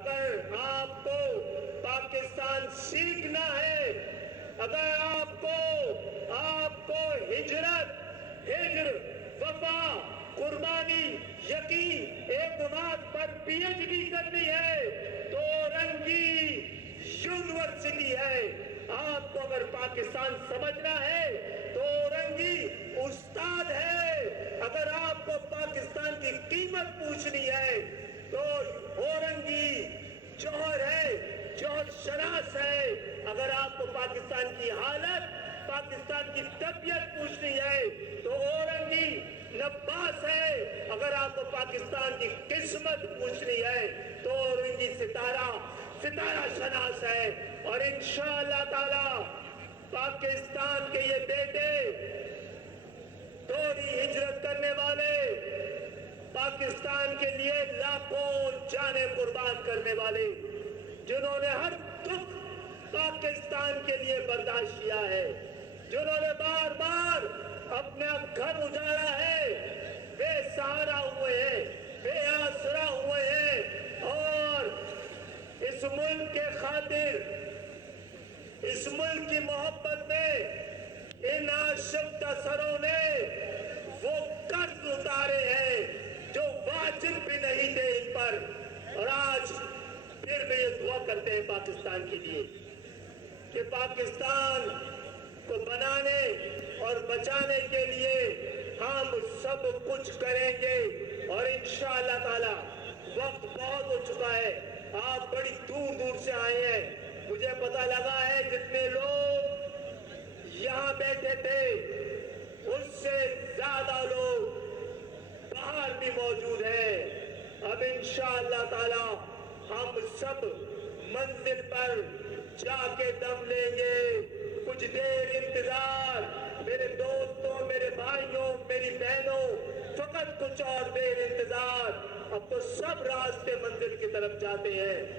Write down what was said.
اگر آپ کو پاکستان سیکھنا ہے، اگر آپ کو ہجر، وفا، قربانی، یقین، اعتماد پر پی ایچ ڈی کرنی ہے تو اورنگی یونیورسٹی ہے۔ آپ کو اگر پاکستان سمجھنا ہے تو اورنگی استاد ہے۔ اگر آپ کو پاکستان کی قیمت پوچھنی ہے تو اورنگی جوہر ہے، جوہر شناس ہے۔ اگر آپ کو پاکستان کی حالت، پاکستان کی طبیعت پوچھنی ہے تو اورنگی نباس ہے۔ اگر آپ کو پاکستان کی قسمت پوچھنی ہے تو اورنگی ستارہ شناس ہے۔ اور انشاءاللہ تعالی پاکستان کے یہ بیٹے، دوہری ہجرت کرنے والے، پاکستان کے لیے لاکھوں جانیں قربان کرنے والے، جنہوں نے ہر دکھ پاکستان کے لیے برداشت کیا ہے، جنہوں نے بار بار اپنا گھر اجاڑا ہے، بے سہارا ہوئے ہیں، بے آسرا ہوئے ہیں، اور اس ملک کے خاطر، اس ملک کی محبت میں ان آشفتہ سروں نے وہ قرض اتارے ہیں جو واجب بھی نہیں تھے ان پر، اور آج پھر بھی یہ دعا کرتے ہیں پاکستان کے لیے کہ پاکستان کو بنانے اور بچانے کے لیے ہم سب کچھ کریں گے۔ اور انشاءاللہ تعالی وقت بہت ہو چکا ہے، آپ بڑی دور دور سے آئے ہیں، مجھے پتہ لگا ہے جتنے لوگ یہاں بیٹھے تھے اس سے زیادہ لوگ باہر بھی موجود ہیں۔ اب انشاءاللہ تعالی ہم سب منزل پر جا کے دم لیں گے۔ کچھ دیر انتظار میرے دوستوں، میرے بھائیوں، میری بہنوں، فقط کچھ اور دیر انتظار، اب تو سب راستے منزل کی طرف جاتے ہیں۔